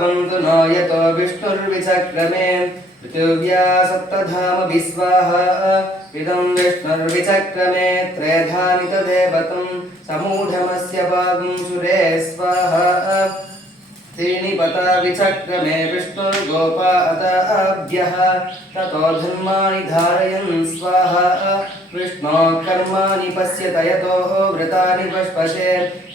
तु नो यतो विष्णुर्विचक्रमे पृथिव्या सप्तधामभिः स्वाहा इदं विष्णुर्विचक्रमे त्रयधानितदेवतं समूढमस्य वागुं सुरे स्वाहा त्रीणिपता विचक्रमे विष्णुर्गोपा अत अभ्यः ततो धर्माणि धारयन् स्वाहा विष्णो कर्माणि पश्यत यतोः व्रतानि पश्पशे,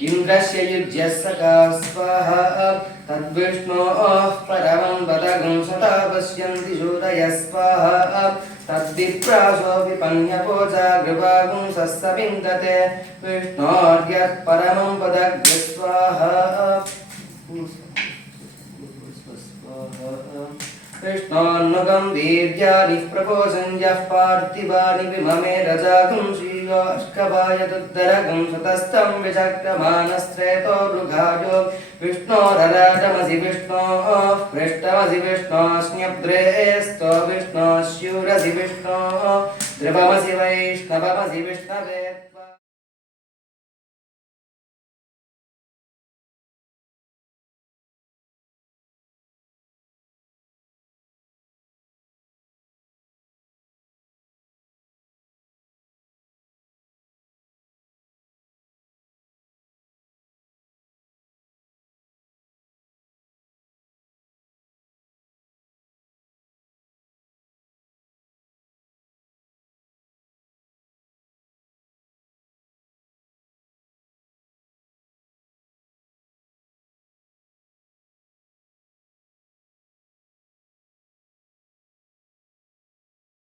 इन्द्रस्य युज्यः सखा स्वाहा तद्विष्णोः परमं पदगं सदा पश्यन्ति शूरयः स्वाहा तद्विप्रासोऽपि पन्यपोचा कृपागुं सस्सविन्दते विष्णोर्यत् परमं पदग्र स्वाहा कृष्णोन्नुकं वीर्यानि प्रपोषञ्जः पार्थिवानि विममे रजागुं श्रीयोष्कवाय तुद्धरगं सुतस्थं विचक्रमानश्रेतो मृगायो विष्णोरराटमसि विष्णोः पृष्ठमसि विष्णोऽस्न्यद्रेस्तो विष्णोः शूरसि विष्णोः ध्रुवमसि वैष्णवमसि विष्णवे